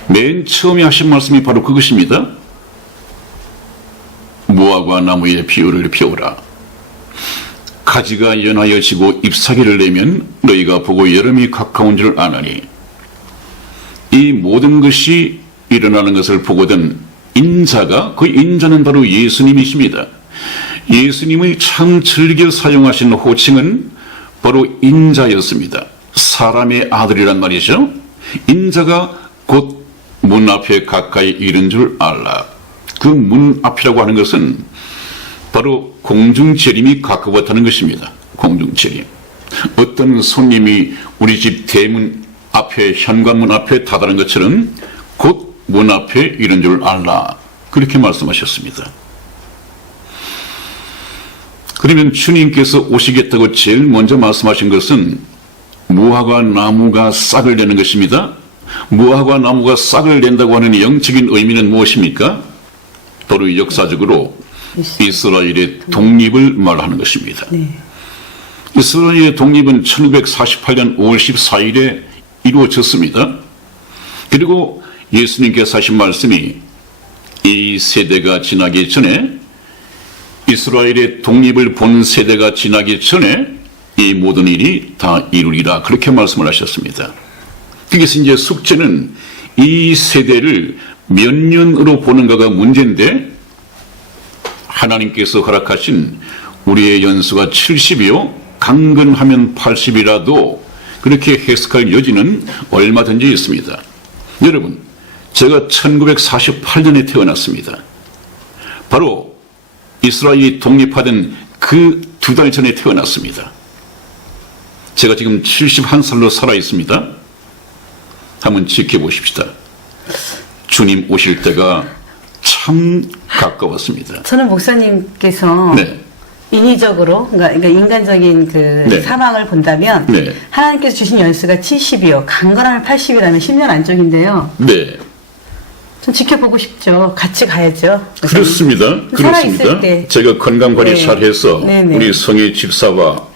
맨 처음에 하신 말씀이 바로 그것입니다. 무화과 나무의 비유를 배우라. 가지가 연하여 지고 잎사귀를 내면 너희가 보고 여름이 가까운 줄 아나니. 이 모든 것이 일어나는 것을 보거든 인자가, 그 인자는 바로 예수님이십니다. 예수님의 참 즐겨 사용하신 호칭은 바로 인자였습니다. 사람의 아들이란 말이죠. 인자가 곧 문 앞에 가까이 이른 줄 알라. 그 문 앞이라고 하는 것은 바로 공중재림이 가까웠다는 것입니다. 공중재림. 어떤 손님이 우리 집 대문 앞에, 현관문 앞에 다다른 것처럼 곧 문 앞에 이른 줄 알라. 그렇게 말씀하셨습니다. 그러면 주님께서 오시겠다고 제일 먼저 말씀하신 것은 무화과 나무가 싹을 내는 것입니다. 무화과 나무가 싹을 낸다고 하는 영적인 의미는 무엇입니까? 바로 역사적으로 이스라엘의 독립을 말하는 것입니다. 네. 이스라엘의 독립은 1948년 5월 14일에 이루어졌습니다. 그리고 예수님께서 하신 말씀이 이 세대가 지나기 전에, 이스라엘의 독립을 본 세대가 지나기 전에 이 모든 일이 다 이루리라, 그렇게 말씀을 하셨습니다. 그래서 이제 숙제는 이 세대를 몇 년으로 보는가가 문제인데, 하나님께서 허락하신 우리의 연수가 70이요 강건하면 80이라도 그렇게 해석할 여지는 얼마든지 있습니다. 여러분, 제가 1948년에 태어났습니다. 바로 이스라엘이 독립하던 그 2달 전에 태어났습니다. 제가 지금 71살로 살아 있습니다. 한번 지켜보십시다. 주님 오실 때가 참 가까웠습니다. 저는 목사님께서 네. 인위적으로, 그러니까 인간적인 그 네. 사망을 본다면 네. 하나님께서 주신 연수가 70이요, 강건하면 80이라면 10년 안쪽인데요. 네. 좀 지켜보고 싶죠. 같이 가야죠. 그렇습니다. 살아있을 그렇습니다. 때. 제가 건강 관리 네. 잘해서 네네. 우리 성의 집사와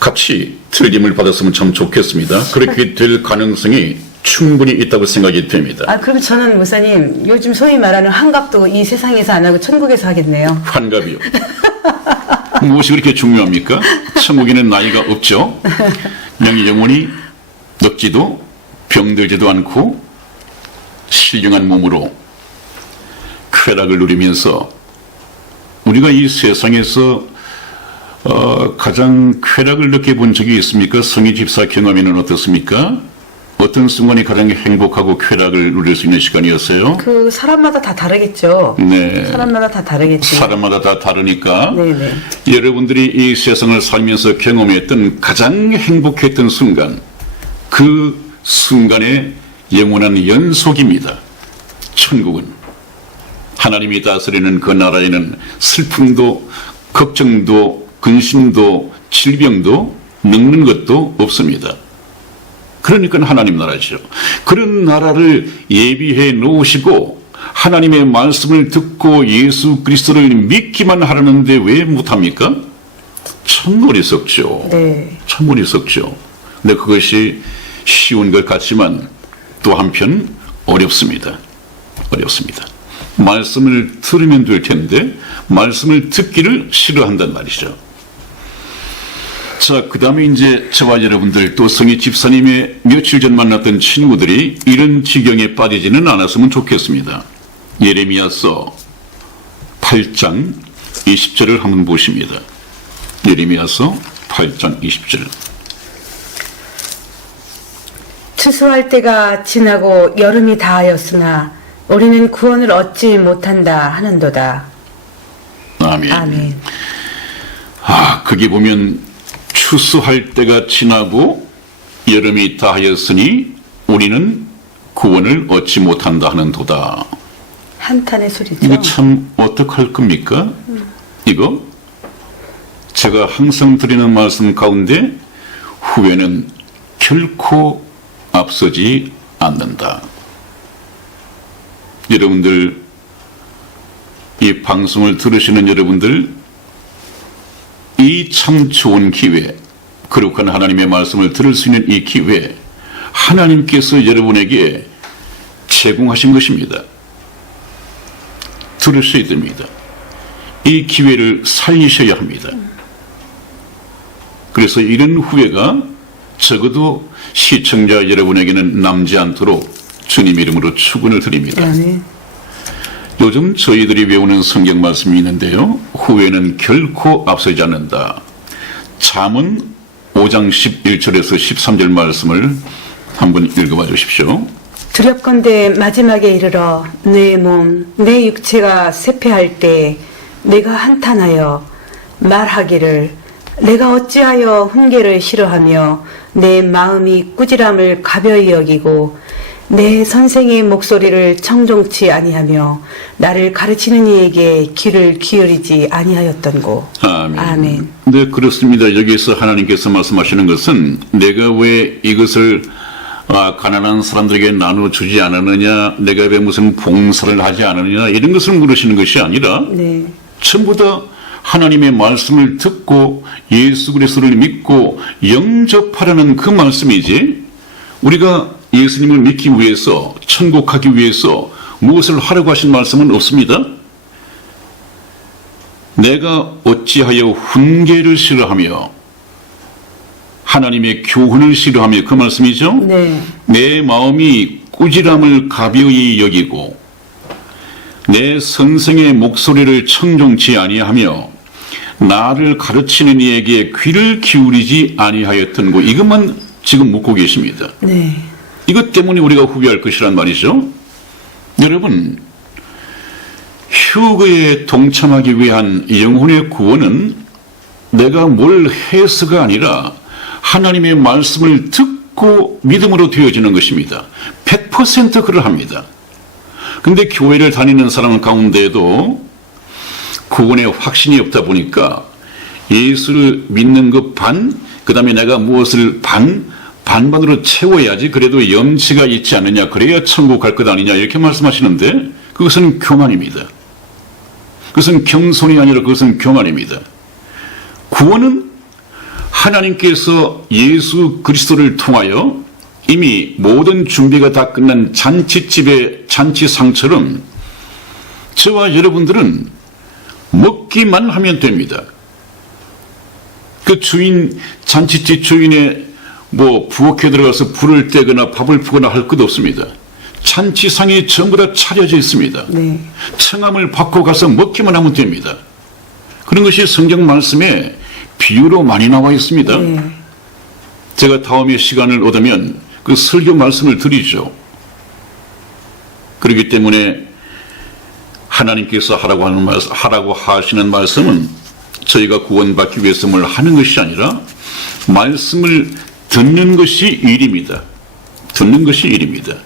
같이 틀림을 받았으면 참 좋겠습니다. 그렇게 될 가능성이 충분히 있다고 생각이 됩니다. 아, 그럼 저는 목사님 요즘 소위 말하는 환갑도 이 세상에서 안 하고 천국에서 하겠네요. 환갑이요. 무엇이 그렇게 중요합니까? 천국에는 나이가 없죠. 그냥 영원히 늙지도 병들지도 않고 신령한 몸으로 쾌락을 누리면서 우리가 이 세상에서 가장 쾌락을 느껴본 적이 있습니까? 성희 집사 경험에는 어떻습니까? 어떤 순간이 가장 행복하고 쾌락을 누릴 수 있는 시간이었어요? 그 사람마다 다 다르겠죠. 네. 사람마다 다 다르겠지. 사람마다 다 다르니까 네네. 여러분들이 이 세상을 살면서 경험했던 가장 행복했던 순간, 그 순간의 영원한 연속입니다. 천국은 하나님이 다스리는 그 나라에는 슬픔도 걱정도 근심도 질병도 늙는 것도 없습니다. 그러니까 하나님 나라죠. 그런 나라를 예비해 놓으시고 하나님의 말씀을 듣고 예수 그리스도를 믿기만 하려는데 왜 못합니까? 참 어리석죠. 네. 참 어리석죠. 근데 그것이 쉬운 것 같지만 또 한편 어렵습니다. 어렵습니다. 말씀을 들으면 될 텐데 말씀을 듣기를 싫어한단 말이죠. 자, 그 다음에 이제 저와 여러분들 또 성희 집사님의 며칠 전 만났던 친구들이 이런 지경에 빠지지는 않았으면 좋겠습니다. 예레미야서 8장 20절을 한번 보십니다. 예레미야서 8장 20절. 추수할 때가 지나고 여름이 다하였으나 우리는 구원을 얻지 못한다 하는도다. 아멘. 아멘. 아, 거기 보면 추수할 때가 지나고 여름이 다하였으니 우리는 구원을 얻지 못한다 하는도다. 한탄의 소리죠. 이거 참 어떡할 겁니까? 이거 제가 항상 드리는 말씀 가운데 후회는 결코 앞서지 않는다. 여러분들, 이 방송을 들으시는 여러분들, 이 참 좋은 기회, 거룩한 하나님의 말씀을 들을 수 있는 이 기회, 하나님께서 여러분에게 제공하신 것입니다. 들으셔야 됩니다. 이 기회를 살리셔야 합니다. 그래서 이런 후회가 적어도 시청자 여러분에게는 남지 않도록 주님 이름으로 축원을 드립니다. 네. 요즘 저희들이 외우는 성경 말씀이 있는데요. 후회는 결코 앞서지 않는다. 잠언 5장 11절에서 13절 말씀을 한번 읽어봐 주십시오. 두렵건대 마지막에 이르러 내 몸, 내 육체가 쇠폐할 때 내가 한탄하여 말하기를 내가 어찌하여 훈계를 싫어하며 내 마음이 꾸지람을 가벼이 여기고 내 선생의 목소리를 청종치 아니하며 나를 가르치는 이에게 귀를 기울이지 아니하였던고. 아멘. 아멘. 네, 그렇습니다. 여기서 하나님께서 말씀하시는 것은 내가 왜 이것을 가난한 사람들에게 나눠주지 않았느냐, 내가 왜 무슨 봉사를 하지 않았느냐, 이런 것을 물으시는 것이 아니라 네. 전부 다 하나님의 말씀을 듣고 예수 그리스도를 믿고 영접하라는 그 말씀이지, 우리가 예수님을 믿기 위해서, 천국 가기 위해서 무엇을 하려고 하신 말씀은 없습니다. 내가 어찌하여 훈계를 싫어하며 하나님의 교훈을 싫어하며, 그 말씀이죠. 네. 내 마음이 꾸지람을 가벼이 여기고 내 선생의 목소리를 청종치 아니하며 나를 가르치는 이에게 귀를 기울이지 아니하였던 것, 이것만 지금 묻고 계십니다. 네. 이것 때문에 우리가 후회할 것이란 말이죠. 여러분, 휴거에 동참하기 위한 영혼의 구원은 내가 뭘 해서가 아니라 하나님의 말씀을 듣고 믿음으로 되어지는 것입니다. 100% 그러합니다. 근데 교회를 다니는 사람 가운데에도 구원에 확신이 없다 보니까 예수를 믿는 것 반, 그 다음에 내가 무엇을 반반으로 채워야지 그래도 염치가 있지 않느냐, 그래야 천국 갈 것 아니냐, 이렇게 말씀하시는데 그것은 교만입니다. 그것은 겸손이 아니라 그것은 교만입니다. 구원은 하나님께서 예수 그리스도를 통하여 이미 모든 준비가 다 끝난 잔치집의 잔치상처럼 저와 여러분들은 먹기만 하면 됩니다. 그 주인, 잔치집 주인의 부엌에 들어가서 불을 떼거나 밥을 푸거나 할 것 없습니다. 잔치상이 전부 다 차려져 있습니다. 네. 청함을 받고 가서 먹기만 하면 됩니다. 그런 것이 성경 말씀에 비유로 많이 나와 있습니다. 네. 제가 다음에 시간을 얻으면 그 설교 말씀을 드리죠. 그렇기 때문에 하나님께서 하라고 하시는 말씀은 저희가 구원받기 위해서 뭘 하는 것이 아니라 말씀을 듣는 것이 일입니다. 듣는 것이 일입니다.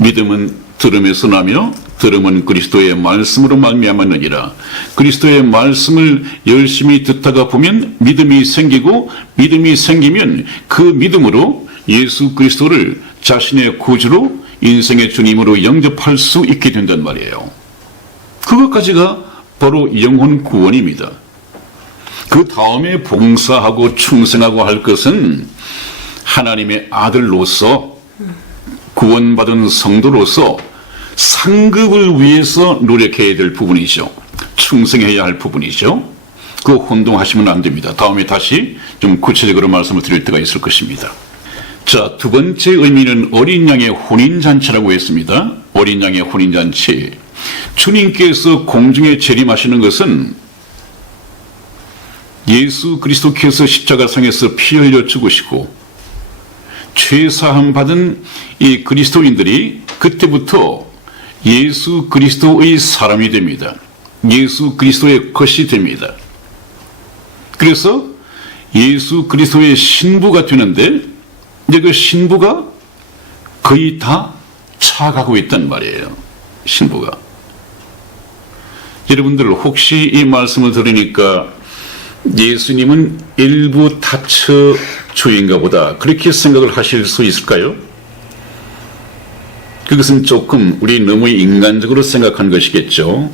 믿음은 들음에서 나며 들음은 그리스도의 말씀으로 말미암았느니라. 그리스도의 말씀을 열심히 듣다가 보면 믿음이 생기고 믿음이 생기면 그 믿음으로 예수 그리스도를 자신의 구주로 인생의 주님으로 영접할 수 있게 된단 말이에요. 그것까지가 바로 영혼 구원입니다. 그 다음에 봉사하고 충성하고 할 것은 하나님의 아들로서 구원받은 성도로서 상급을 위해서 노력해야 될 부분이죠. 충성해야 할 부분이죠. 그 혼동하시면 안 됩니다. 다음에 다시 좀 구체적으로 말씀을 드릴 때가 있을 것입니다. 자, 두 번째 의미는 어린 양의 혼인잔치라고 했습니다. 어린 양의 혼인잔치. 주님께서 공중에 재림하시는 것은 예수 그리스도께서 십자가상에서 피 흘려 죽으시고 죄사함 받은 이 그리스도인들이 그때부터 예수 그리스도의 사람이 됩니다. 예수 그리스도의 것이 됩니다. 그래서 예수 그리스도의 신부가 되는데 이제 그 신부가 거의 다 차가고 있단 말이에요. 신부가. 여러분들 혹시 이 말씀을 들으니까 예수님은 일부 타처주인가 보다 그렇게 생각을 하실 수 있을까요? 그것은 조금 우리 너무 인간적으로 생각한 것이겠죠.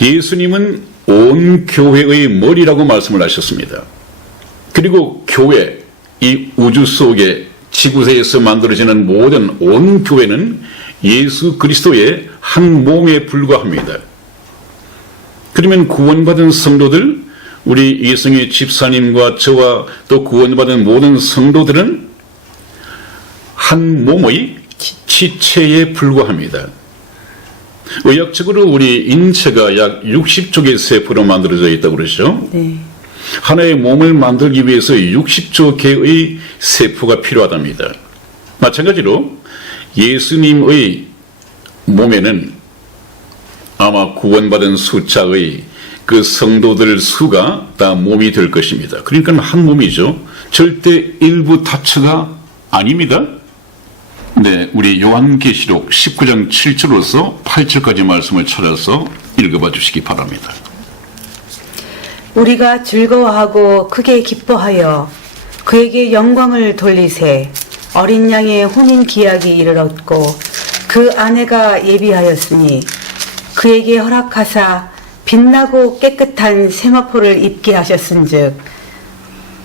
예수님은 온 교회의 머리라고 말씀을 하셨습니다. 그리고 교회, 이 우주 속에 지구세에서 만들어지는 모든 온 교회는 예수 그리스도의 한 몸에 불과합니다. 그러면 구원받은 성도들, 우리 이성희 집사님과 저와 또 구원받은 모든 성도들은 한 몸의 지체에 불과합니다. 의학적으로 우리 인체가 약 60조 세포로 만들어져 있다고 그러죠. 네. 하나의 몸을 만들기 위해서 60조 개의 세포가 필요하답니다. 마찬가지로 예수님의 몸에는 아마 구원받은 숫자의 그 성도들 수가 다 몸이 될 것입니다. 그러니까 한 몸이죠. 절대 일부 타처가 아닙니다. 네, 우리 요한계시록 19장 7절로서 8절까지 말씀을 찾아서 읽어봐 주시기 바랍니다. 우리가 즐거워하고 크게 기뻐하여 그에게 영광을 돌리세. 어린 양의 혼인 기약이 이르렀고 그 아내가 예비하였으니 그에게 허락하사 빛나고 깨끗한 세마포를 입게 하셨은즉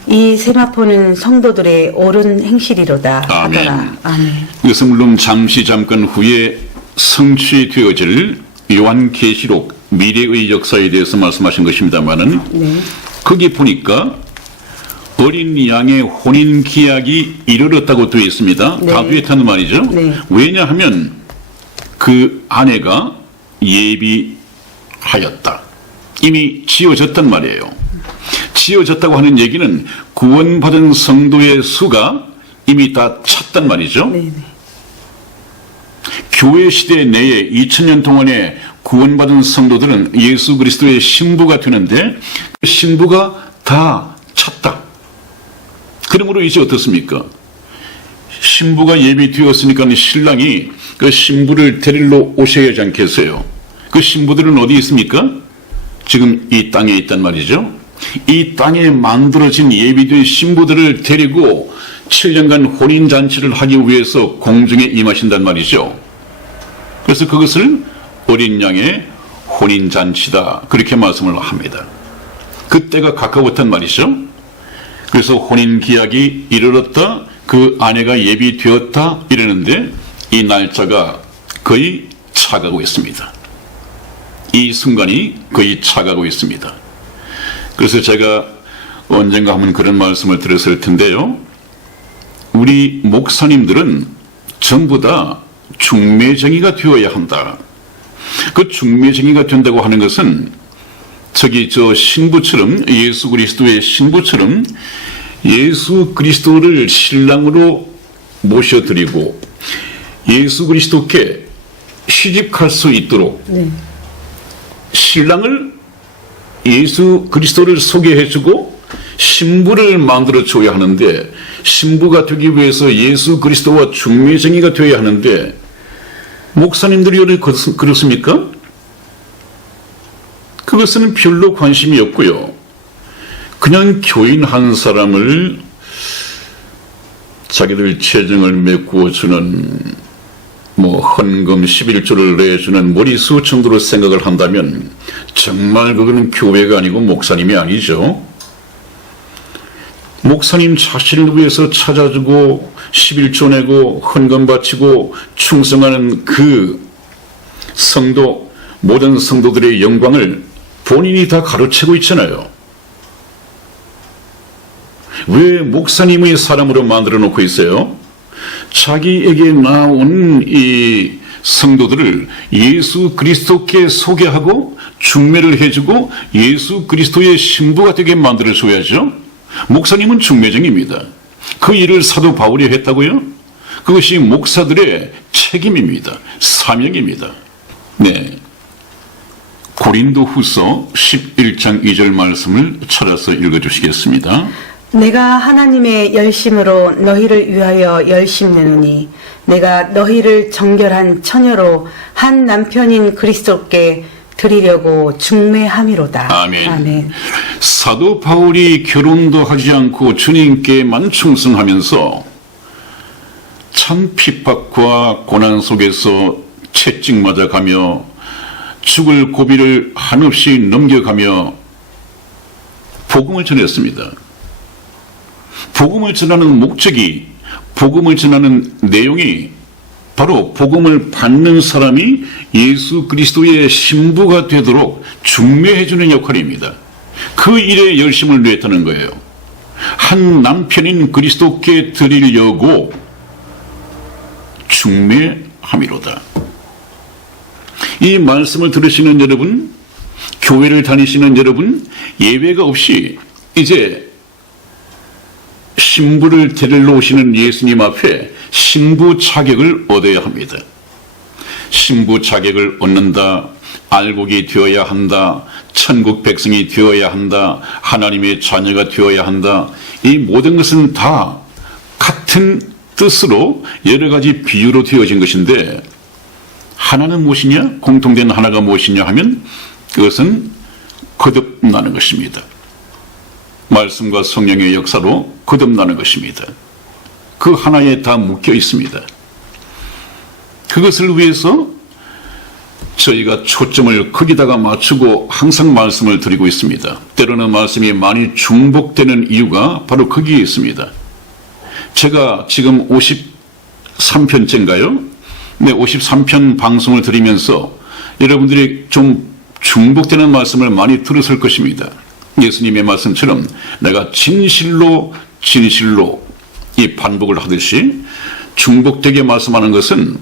이 세마포는 성도들의 옳은 행실이로다 하더라. 아멘. 이것은 물론 잠깐 후에 성취되어질 요한계시록 미래의 역사에 대해서 말씀하신 것입니다만은 네. 거기 보니까 어린 양의 혼인 기약이 이르렀다고 되어 있습니다. 네. 다 되어 있다는 말이죠. 네. 왜냐하면 그 아내가 예비하였다. 이미 지어졌단 말이에요. 지어졌다고 하는 얘기는 구원받은 성도의 수가 이미 다 찼단 말이죠. 네네. 교회 시대 내에 2000년 동안에 구원받은 성도들은 예수 그리스도의 신부가 되는데 그 신부가 다 찼다. 그러므로 이제 어떻습니까? 신부가 예비되었으니까 신랑이 그 신부를 데리러 오셔야 하지 않겠어요? 그 신부들은 어디 있습니까? 지금 이 땅에 있단 말이죠. 이 땅에 만들어진 예비된 신부들을 데리고 7년간 혼인잔치를 하기 위해서 공중에 임하신단 말이죠. 그래서 그것을 어린 양의 혼인잔치다 그렇게 말씀을 합니다. 그때가 가까웠단 말이죠. 그래서 혼인기약이 이르렀다, 그 아내가 예비되었다 이러는데 이 날짜가 거의 차가고 있습니다. 이 순간이 거의 차가고 있습니다. 그래서 제가 언젠가 한번 그런 말씀을 드렸을 텐데요. 우리 목사님들은 전부 다 중매쟁이가 되어야 한다. 그 중매쟁이가 된다고 하는 것은 저기 저 신부처럼, 예수 그리스도의 신부처럼 예수 그리스도를 신랑으로 모셔드리고 예수 그리스도께 시집갈 수 있도록 신랑을 예수 그리스도를 소개해주고 신부를 만들어줘야 하는데, 신부가 되기 위해서 예수 그리스도와 중매쟁이가 되어야 하는데, 목사님들이 왜 그렇습니까? 그것은 별로 관심이 없고요. 그냥 교인 한 사람을 자기들 재정을 메꾸어주는 헌금 11조를 내주는 머리수 정도로 생각을 한다면 정말 그거는 교회가 아니고 목사님이 아니죠. 목사님 자신을 위해서 찾아주고 11조 내고 헌금 바치고 충성하는 그 성도, 모든 성도들의 영광을 본인이 다 가로채고 있잖아요. 왜 목사님의 사람으로 만들어 놓고 있어요? 자기에게 나온 이 성도들을 예수 그리스도께 소개하고 중매를 해주고 예수 그리스도의 신부가 되게 만들어줘야죠. 목사님은 중매쟁입니다. 그 일을 사도 바울이 했다고요? 그것이 목사들의 책임입니다. 사명입니다. 네. 고린도 후서 11장 2절 말씀을 찾아서 읽어주시겠습니다. 내가 하나님의 열심으로 너희를 위하여 열심내노니 내가 너희를 정결한 처녀로 한 남편인 그리스도께 드리려고 중매함이로다. 아멘. 아멘. 사도 바울이 결혼도 하지 않고 주님께만 충성하면서 참 핍박과 고난 속에서 채찍 맞아가며 죽을 고비를 한없이 넘겨가며 복음을 전했습니다. 복음을 전하는 목적이, 복음을 전하는 내용이 바로 복음을 받는 사람이 예수 그리스도의 신부가 되도록 중매해주는 역할입니다. 그 일에 열심을 냈다는 거예요. 한 남편인 그리스도께 드리려고 중매함이로다. 이 말씀을 들으시는 여러분, 교회를 다니시는 여러분, 예외가 없이 이제 신부를 데리러 오시는 예수님 앞에 신부 자격을 얻어야 합니다. 신부 자격을 얻는다, 알곡이 되어야 한다, 천국 백성이 되어야 한다, 하나님의 자녀가 되어야 한다. 이 모든 것은 다 같은 뜻으로 여러 가지 비유로 되어진 것인데, 하나는 무엇이냐? 공통된 하나가 무엇이냐 하면 그것은 거듭나는 것입니다. 말씀과 성령의 역사로 거듭나는 것입니다. 그 하나에 다 묶여 있습니다. 그것을 위해서 저희가 초점을 거기다가 맞추고 항상 말씀을 드리고 있습니다. 때로는 말씀이 많이 중복되는 이유가 바로 거기에 있습니다. 제가 지금 53편째인가요? 네, 53편 방송을 드리면서 여러분들이 좀 중복되는 말씀을 많이 들었을 것입니다. 예수님의 말씀처럼 내가 진실로 이 반복을 하듯이 중복되게 말씀하는 것은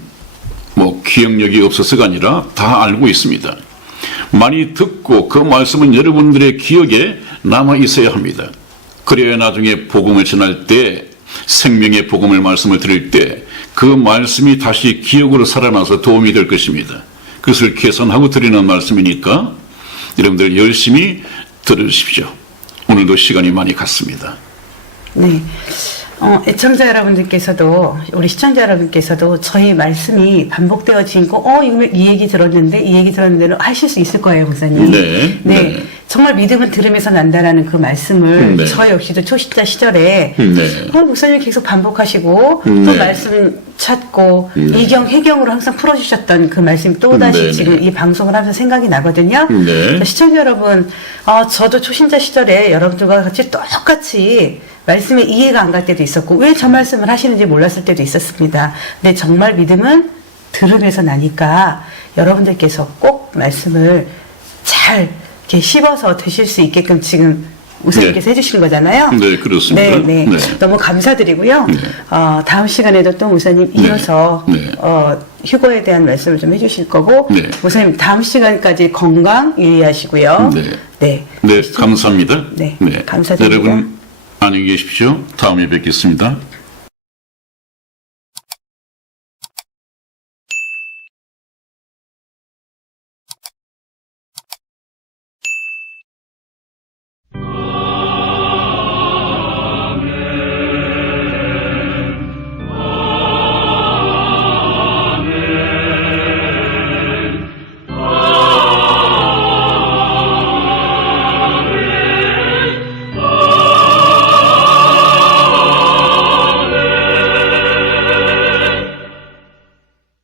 기억력이 없어서가 아니라 다 알고 있습니다. 많이 듣고 그 말씀은 여러분들의 기억에 남아 있어야 합니다. 그래야 나중에 복음을 전할 때, 생명의 복음을 말씀을 드릴 때 그 말씀이 다시 기억으로 살아나서 도움이 될 것입니다. 그것을 개선하고 드리는 말씀이니까 여러분들 열심히 들으십시오. 오늘도 시간이 많이 갔습니다. 네. 애청자 여러분들께서도, 우리 시청자 여러분께서도 저희 말씀이 반복되어지고, 이 얘기 들었는데 하실 수 있을 거예요, 목사님. 네. 정말 믿음은 들음에서 난다라는 그 말씀을 저 역시도 초신자 시절에 목사님이 계속 반복하시고 또 말씀 찾고 이경, 해경으로 항상 풀어주셨던 그 말씀이 또다시 지금 이 방송을 하면서 생각이 나거든요. 시청자 여러분, 저도 초신자 시절에 여러분들과 같이 똑같이 말씀에 이해가 안 갈 때도 있었고 왜 저 말씀을 하시는지 몰랐을 때도 있었습니다. 근데 정말 믿음은 들음에서 나니까 여러분들께서 꼭 말씀을 잘 이렇게 씹어서 드실 수 있게끔 지금 목사님께서 네. 해주신 거잖아요. 네, 그렇습니다. 네. 네. 너무 감사드리고요. 네. 다음 시간에도 또 목사님 이어서 네. 휴거에 대한 말씀을 좀 해주실 거고, 네. 목사님 다음 시간까지 건강 유의하시고요. 네. 네. 네, 감사합니다. 네, 감사드립니다. 여러분, 안녕히 계십시오. 다음에 뵙겠습니다.